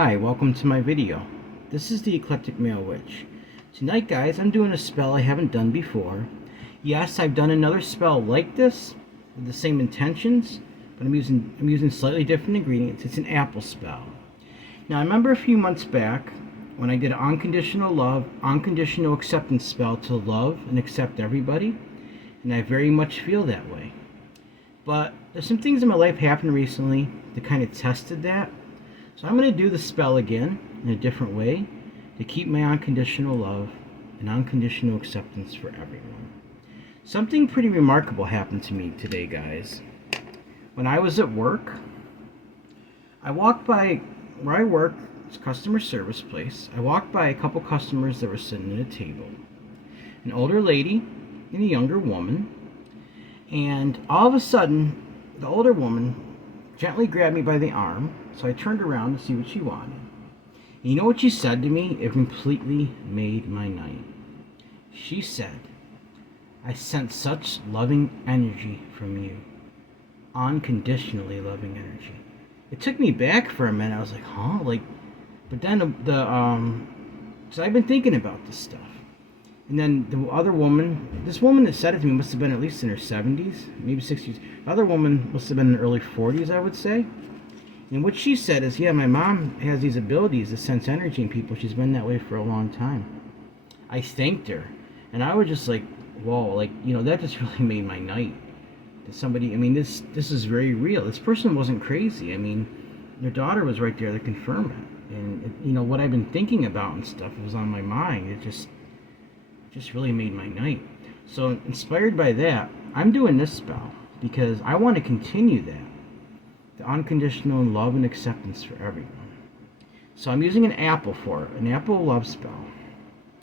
Hi, welcome to my video. This is the Eclectic Male Witch. Tonight, guys, I'm doing a spell I haven't done before. Yes, I've done another spell like this with the same intentions, but I'm using slightly different ingredients. It's an apple spell. Now, I remember a few months back when I did an unconditional love, unconditional acceptance spell to love and accept everybody, and I very much feel that way. But there's some things in my life happened recently that kind of tested that. So I'm going to do the spell again in a different way to keep my unconditional love and unconditional acceptance for everyone. Something pretty remarkable happened to me today, guys. When I was at work, I walked by where I work, it's a customer service place. I walked by a couple customers that were sitting at a table. An older lady and a younger woman. And all of a sudden, the older woman gently grabbed me by the arm, so I turned around to see what she wanted. And you know what she said to me? It completely made my night. She said, "I sense such loving energy from you. Unconditionally loving energy." It took me back for a minute. I was like, huh? But then so I've been thinking about this stuff. And then the other woman, this woman that said it to me must have been at least in her 70s, maybe 60s. The other woman must have been in her early 40s, I would say. And what she said is, yeah, my mom has these abilities to sense energy in people. She's been that way for a long time. I thanked her. And I was just like, whoa, that just really made my night. That somebody, this is very real. This person wasn't crazy. Their daughter was right there to confirm it. And, what I've been thinking about and stuff was on my mind. It just really made my night. So inspired by that, I'm doing this spell because I want to continue that. The unconditional love and acceptance for everyone. So I'm using an apple for it, an apple love spell.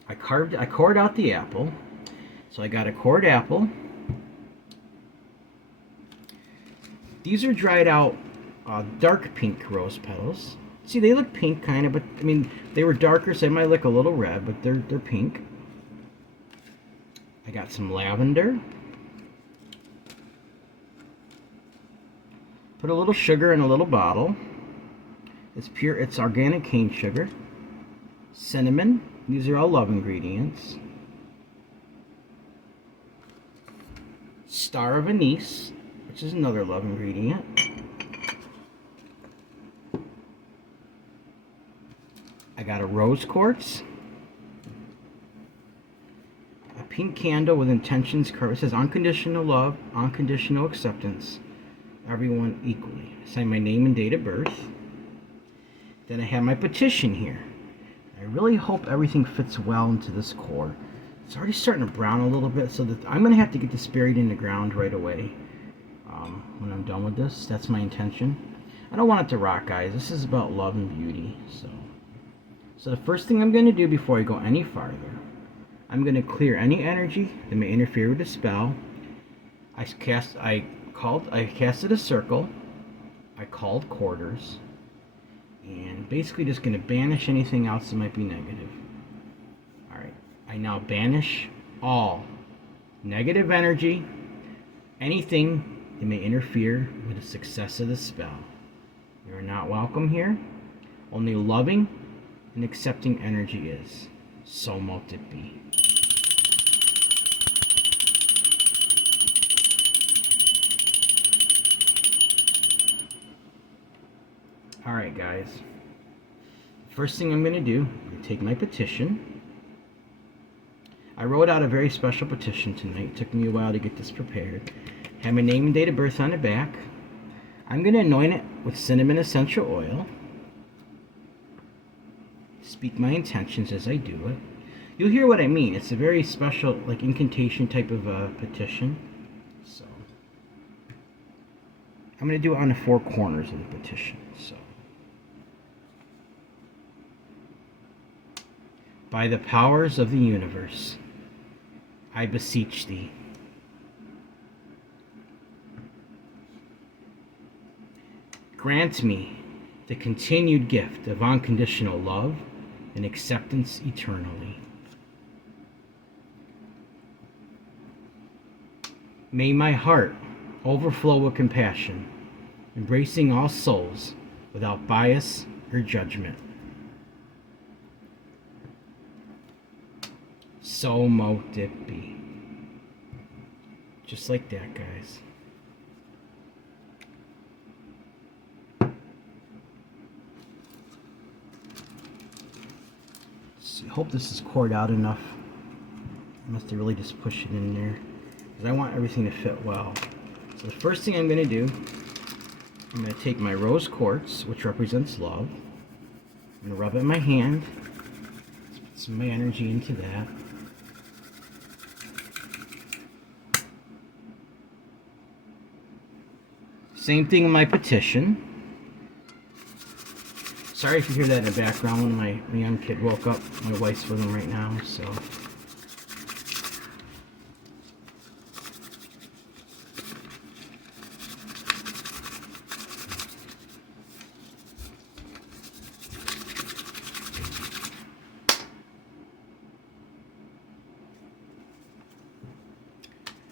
I cored out the apple. So I got a cored apple. These are dried out dark pink rose petals. See, they look pink kind of, but they were darker, so they might look a little red, but they're pink. I got some lavender. Put a little sugar in a little bottle. It's organic cane sugar. Cinnamon. These are all love ingredients. Star of anise, which is another love ingredient. I got a rose quartz. Pink candle with intentions carved. It says unconditional love, unconditional acceptance, everyone equally. I sign my name and date of birth. Then I have my petition here. I really hope everything fits well into this core. It's already starting to brown a little bit, so that I'm going to have to get this buried in the ground right away when I'm done with this. That's my intention. I don't want it to rot, guys. This is about love and beauty. So the first thing I'm going to do before I go any farther, I'm going to clear any energy that may interfere with the spell. I casted a circle. I called quarters. And basically just going to banish anything else that might be negative. Alright. I now banish all negative energy, anything that may interfere with the success of the spell. You are not welcome here. Only loving and accepting energy is. So mote it be. Alright, guys. First thing I'm going to do, I'm going to take my petition. I wrote out a very special petition tonight. It took me a while to get this prepared. Have my name and date of birth on the back. I'm going to anoint it with cinnamon essential oil. Speak my intentions as I do it. You'll hear what I mean. It's a very special, incantation type of petition. So, I'm going to do it on the four corners of the petition. So, by the powers of the universe, I beseech thee. Grant me the continued gift of unconditional love and acceptance eternally. May my heart overflow with compassion, embracing all souls without bias or judgment. So mote it be. Just like that, guys. So I hope this is cored out enough. I must have really just pushed it in there, because I want everything to fit well. So the first thing I'm going to do, I'm going to take my rose quartz, which represents love. I'm going to rub it in my hand. Let's put some of my energy into that. Same thing in my petition. Sorry if you hear that in the background. When my young kid woke up. My wife's with him right now, so.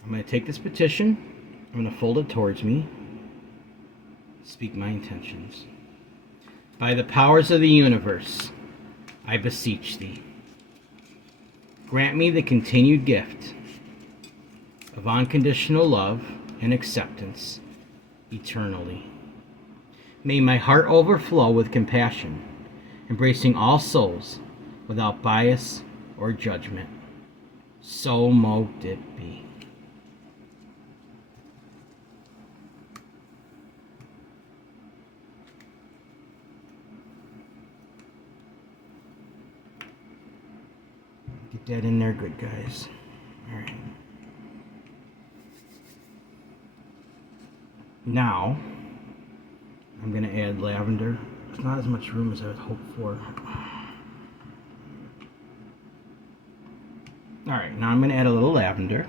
I'm going to take this petition. I'm going to fold it towards me. Speak my intentions. By the powers of the universe, I beseech thee. Grant me the continued gift of unconditional love and acceptance eternally. May my heart overflow with compassion, embracing all souls without bias or judgment. So mote it be. Get that in there good, guys. All right. Now, I'm going to add lavender. It's not as much room as I would hope for. All right, now I'm going to add a little lavender.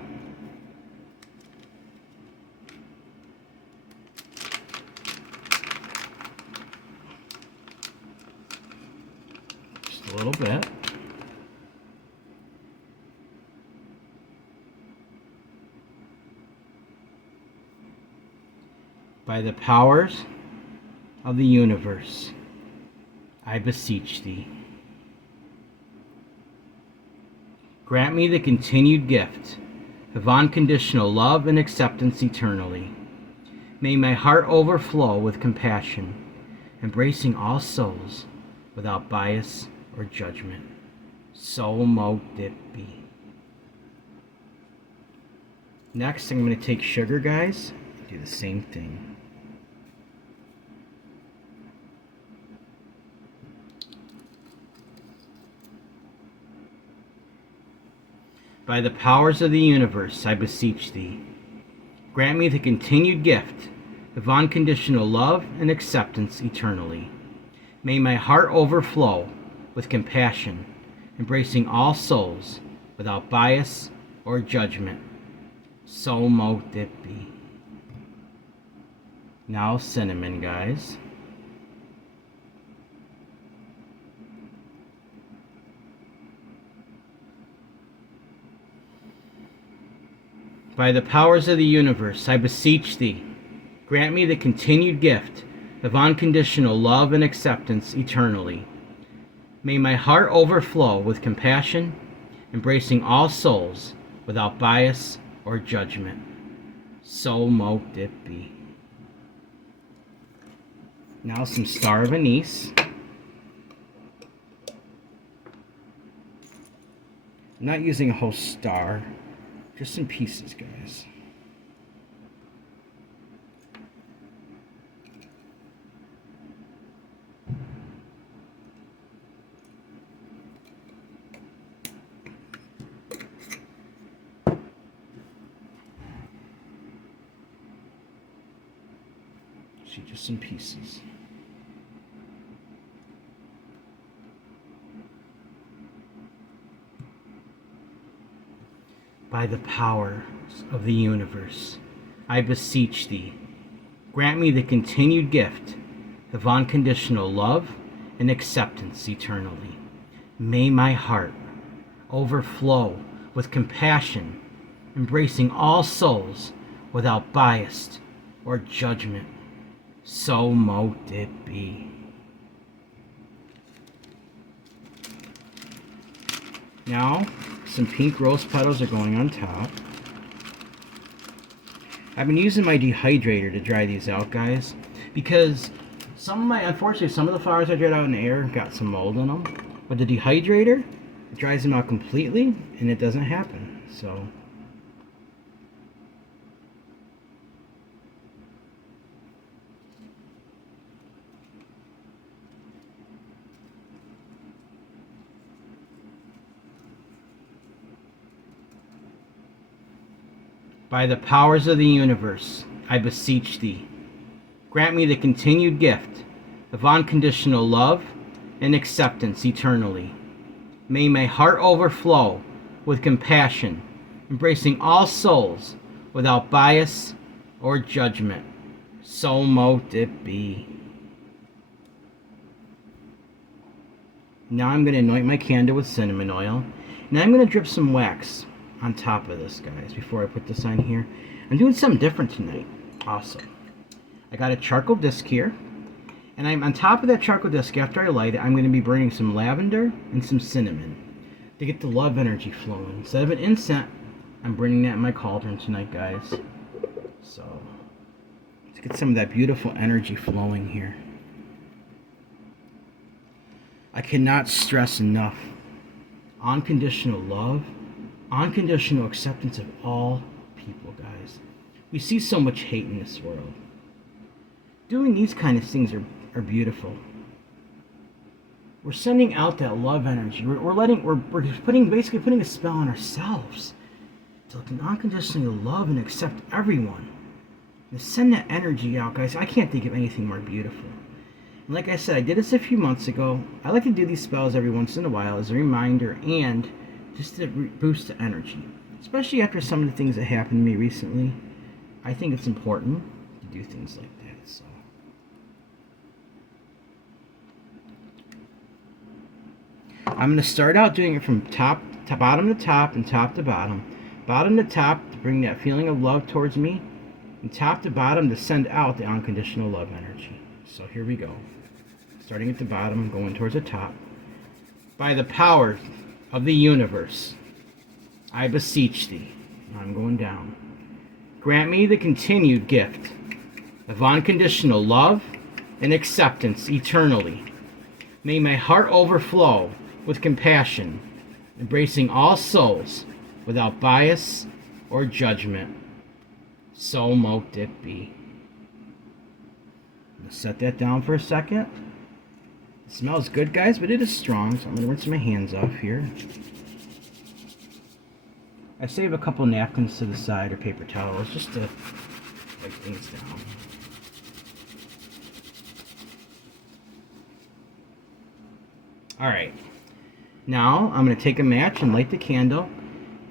Just a little bit. By the powers of the universe, I beseech thee. Grant me the continued gift of unconditional love and acceptance eternally. May my heart overflow with compassion, embracing all souls without bias or judgment. So mote it be. Next, I'm going to take sugar, guys. Do the same thing. By the powers of the universe, I beseech thee. Grant me the continued gift of unconditional love and acceptance eternally. May my heart overflow with compassion, embracing all souls without bias or judgment. So mote it be. Now cinnamon, guys. By the powers of the universe, I beseech thee, grant me the continued gift of unconditional love and acceptance eternally. May my heart overflow with compassion, embracing all souls without bias or judgment. So mote it be. Now some star of anise. I'm not using a whole star. Just some pieces, guys. See, just some pieces. By the powers of the universe, I beseech thee, grant me the continued gift of unconditional love and acceptance eternally. May my heart overflow with compassion, embracing all souls without bias or judgment. So mote it be. Now, some pink rose petals are going on top. I've been using my dehydrator to dry these out, guys, because unfortunately, some of the flowers I dried out in the air got some mold in them. But the dehydrator, it dries them out completely, and it doesn't happen. So, by the powers of the universe, I beseech thee, grant me the continued gift of unconditional love and acceptance eternally. May my heart overflow with compassion, embracing all souls without bias or judgment. So mote it be. Now I'm going to anoint my candle with cinnamon oil, and I'm going to drip some wax on top of this, guys, before I put this on here. I'm doing something different tonight. Awesome. I got a charcoal disc here, and I'm on top of that charcoal disc. After I light it, I'm going to be burning some lavender and some cinnamon to get the love energy flowing. Instead of an incense, I'm burning that in my cauldron tonight, guys. So let's get some of that beautiful energy flowing here. I cannot stress enough unconditional love, unconditional acceptance of all people, guys. We see so much hate in this world. Doing these kind of things are beautiful. We're sending out that love energy. We're basically putting a spell on ourselves to unconditionally love and accept everyone. And send that energy out, guys. I can't think of anything more beautiful. And like I said, I did this a few months ago. I like to do these spells every once in a while as a reminder and just to boost the energy. Especially after some of the things that happened to me recently. I think it's important to do things like that. So, I'm going to start out doing it from bottom to top and top to bottom. Bottom to top to bring that feeling of love towards me, and top to bottom to send out the unconditional love energy. So here we go. Starting at the bottom, going towards the top. By the power of the universe, I beseech thee. I'm going down. Grant me the continued gift of unconditional love and acceptance eternally. May my heart overflow with compassion, embracing all souls without bias or judgment. So mote it be. I'm going to set that down for a second. It smells good, guys, but it is strong, so I'm going to rinse my hands off here. I save a couple napkins to the side or paper towels just to wipe things down. Alright, now I'm going to take a match and light the candle,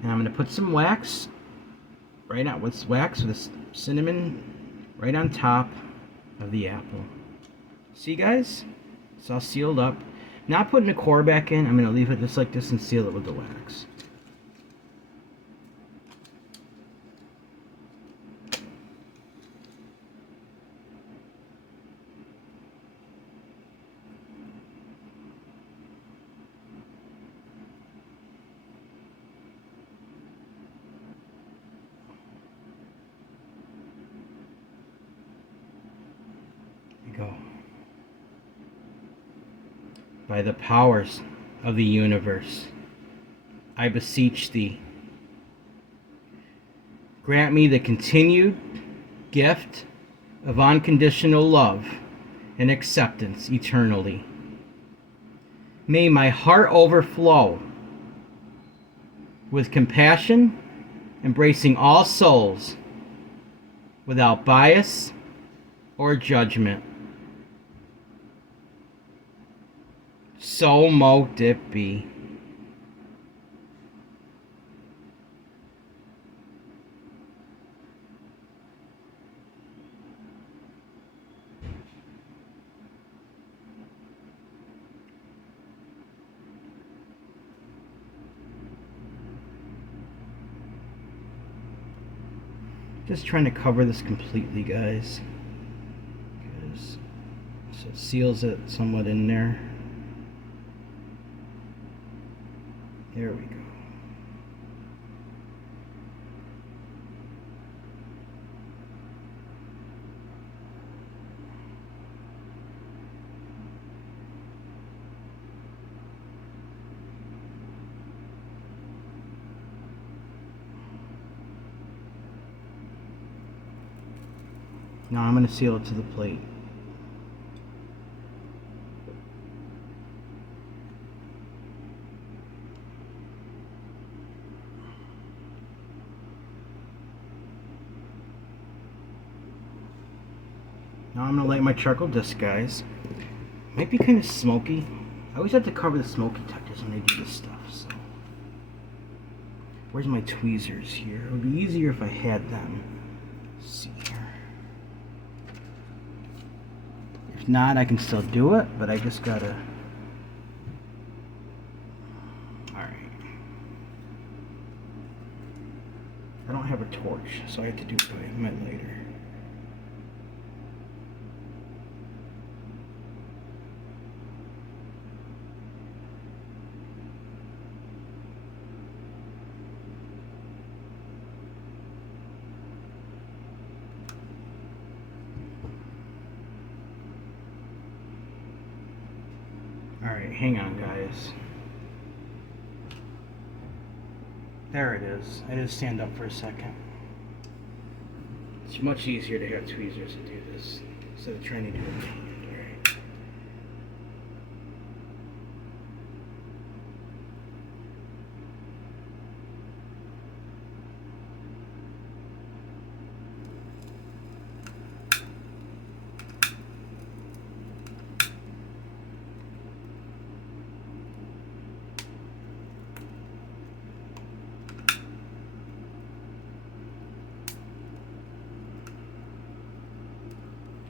and I'm going to put some wax right on with cinnamon right on top of the apple. See, guys? It's all sealed up. Not putting the core back in. I'm going to leave it just like this and seal it with the wax. Go. By the powers of the universe, I beseech thee, grant me the continued gift of unconditional love and acceptance eternally. May my heart overflow with compassion, embracing all souls without bias or judgment. So mote it be. Just trying to cover this completely, guys, so it seals it somewhat in there. There we go. Now I'm going to seal it to the plate. Now I'm going to light my charcoal disc, guys. Might be kind of smoky. I always have to cover the smoke detectors when I do this stuff. So, where's my tweezers here? It would be easier if I had them. Let's see here. If not, I can still do it, but I just gotta. Alright. I don't have a torch, so I have to do it by my lighter. Alright, hang on, guys. There it is. I just stand up for a second. It's much easier to have tweezers to do this instead of trying to do it by hand.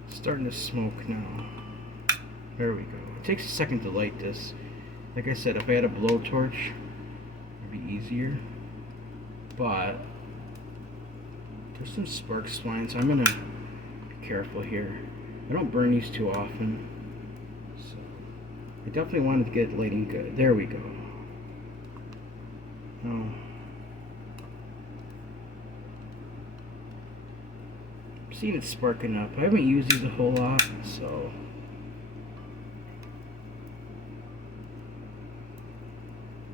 Starting to smoke now. There we go. It takes a second to light this. Like I said, if I had a blowtorch, it'd be easier. But there's some sparks flying, so I'm gonna be careful here. I don't burn these too often, so I definitely wanted to get it lighting good. There we go. Oh. Seeing it sparking up. I haven't used these a whole lot, so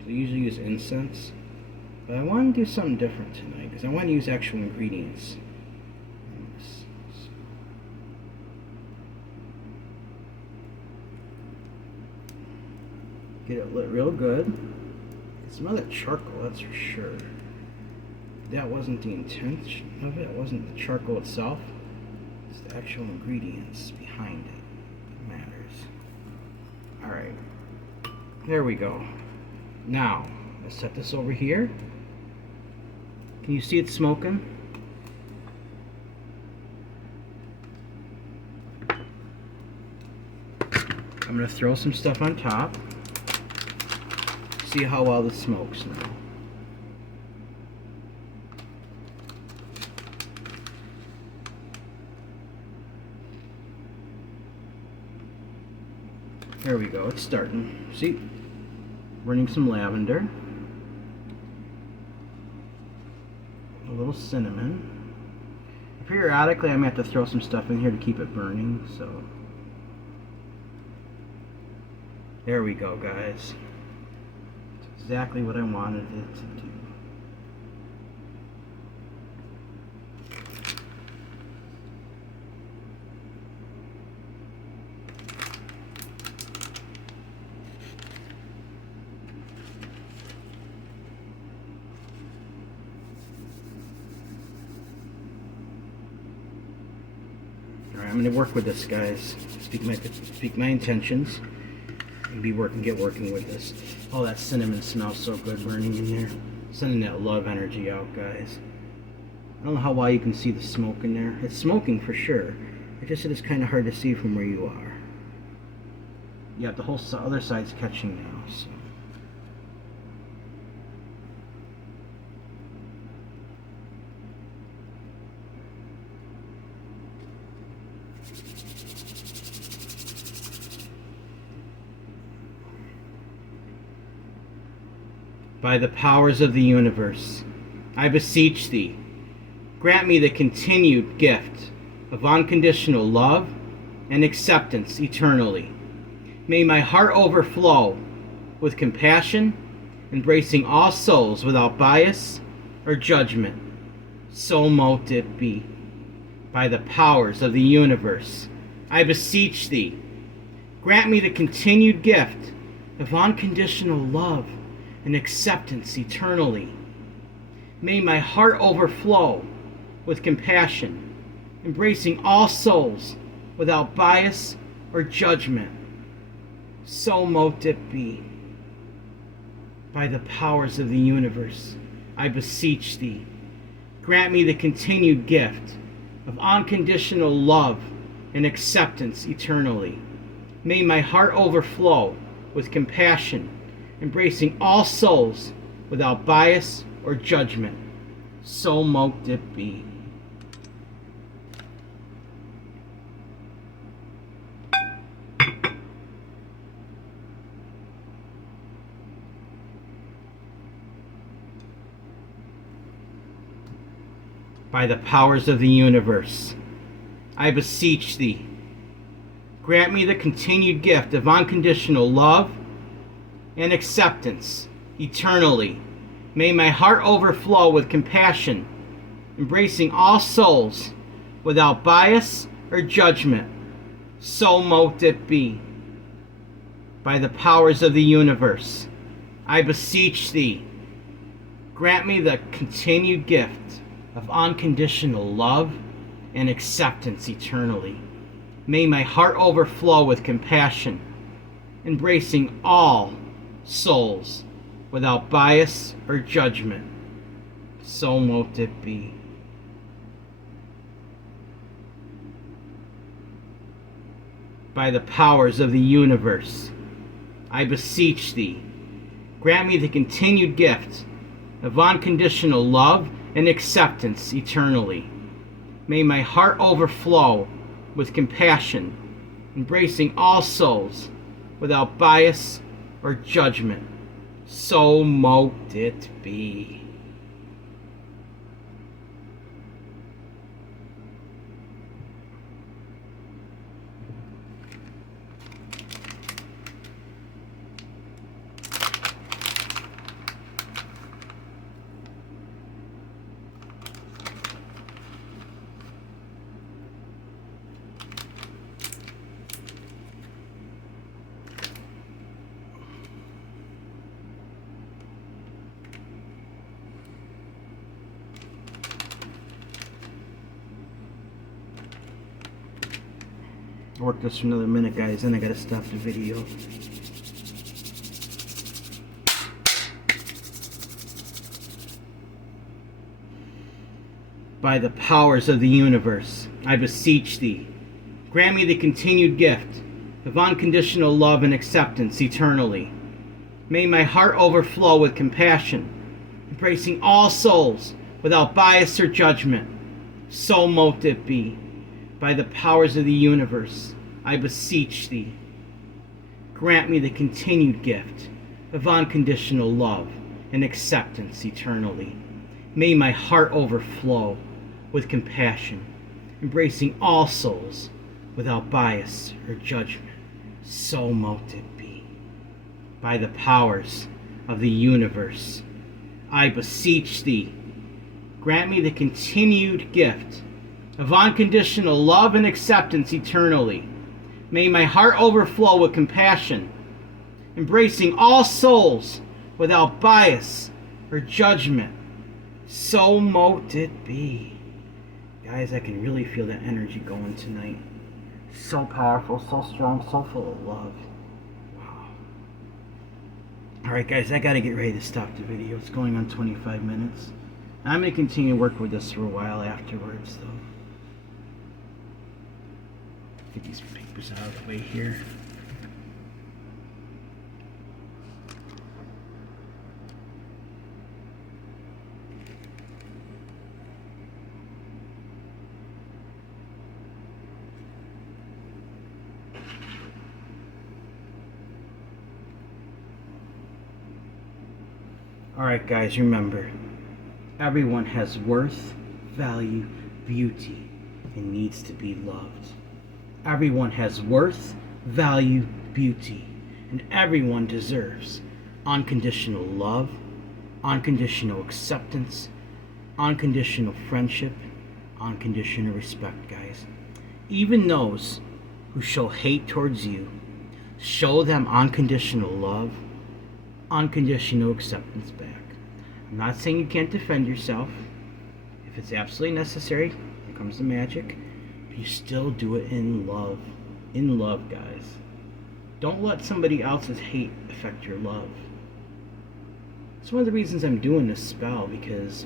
I usually use incense, but I want to do something different tonight because I want to use actual ingredients. Get it lit real good. Smell that charcoal, that's for sure. That wasn't the intention of it. It wasn't the charcoal itself. It's the actual ingredients behind it that matters. Alright. There we go. Now, let's set this over here. Can you see it smoking? I'm going to throw some stuff on top. See how well this smokes now. There we go, it's starting. See? Burning some lavender. A little cinnamon. Periodically I'm going to have to throw some stuff in here to keep it burning, so. There we go, guys. It's exactly what I wanted it to do. I'm going to work with this, guys. Speak my intentions, and get working with this. Oh, that cinnamon smells so good burning in there. Sending that love energy out, guys. I don't know how well you can see the smoke in there. It's smoking for sure. It's just that it's kind of hard to see from where you are. Yeah, the whole other side's catching now. So. by the powers of the universe, I beseech thee, grant me the continued gift of unconditional love and acceptance eternally. May my heart overflow with compassion, embracing all souls without bias or judgment. So mote it be. By the powers of the universe, I beseech thee, grant me the continued gift of unconditional love and acceptance eternally. May my heart overflow with compassion, embracing all souls without bias or judgment. So mote it be. By the powers of the universe, I beseech thee, grant me the continued gift of unconditional love and acceptance eternally. May my heart overflow with compassion, embracing all souls without bias or judgment. So mote it be. By the powers of the universe, I beseech thee, grant me the continued gift of unconditional love and acceptance eternally. May my heart overflow with compassion, embracing all souls without bias or judgment. So mote it be. By the powers of the universe, I beseech thee, grant me the continued gift of unconditional love and acceptance eternally. May my heart overflow with compassion, embracing all souls without bias or judgment. So mote it be. By the powers of the universe, I beseech thee, grant me the continued gift of unconditional love and acceptance eternally. May my heart overflow with compassion, embracing all souls without bias or judgment. So mote it be. I'll work this for another minute, guys, then I gotta stop the video. By the powers of the universe, I beseech thee, grant me the continued gift of unconditional love and acceptance eternally. May my heart overflow with compassion, embracing all souls without bias or judgment. So mote it be. By the powers of the universe, I beseech thee, grant me the continued gift of unconditional love and acceptance eternally. May my heart overflow with compassion, embracing all souls without bias or judgment. So mote it be. By the powers of the universe, I beseech thee, grant me the continued gift of unconditional love and acceptance eternally. May my heart overflow with compassion, embracing all souls without bias or judgment. So mote it be. Guys, I can really feel the energy going tonight. So powerful, so strong, so full of love. Wow. Alright guys, I gotta get ready to stop the video. It's going on 25 minutes. I'm going to continue to work with this for a while afterwards, though. Get these papers out of the way here. Alright guys, remember, everyone has worth, value, beauty, and needs to be loved. Everyone has worth, value, beauty, and everyone deserves unconditional love, unconditional acceptance, unconditional friendship, unconditional respect, guys. Even those who show hate towards you, show them unconditional love, unconditional acceptance back. I'm not saying you can't defend yourself. If it's absolutely necessary, here comes the magic. But you still do it in love. In love, guys. Don't let somebody else's hate affect your love. It's one of the reasons I'm doing this spell, because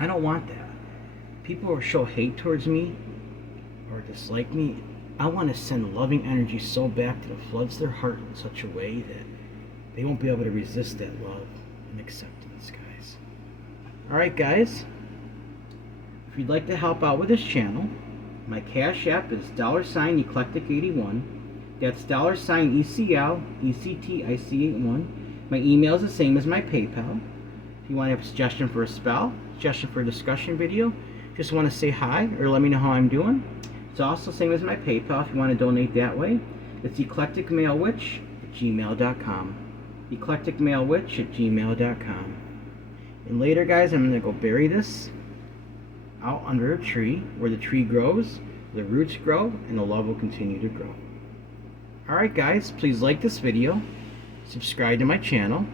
I don't want that. People who show hate towards me or dislike me, I want to send loving energy so back that it floods their heart in such a way that they won't be able to resist that love and acceptance, guys. Alright guys, if you'd like to help out with this channel, my Cash App is $Eclectic81. That's $ECL ECTIC81. My email is the same as my PayPal. If you want to have a suggestion for a spell, suggestion for a discussion video, just want to say hi or let me know how I'm doing, it's also the same as my PayPal if you want to donate that way. It's eclecticmalewitch@gmail.com. eclecticmalewitch@gmail.com. And later, guys, I'm going to go bury this out under a tree where the tree grows, the roots grow, and the love will continue to grow. Alright guys, please like this video, subscribe to my channel,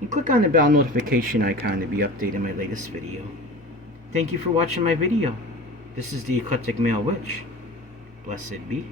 and click on the bell notification icon to be updated on my latest video. Thank you for watching my video. This is the Eclectic Male Witch. Blessed be.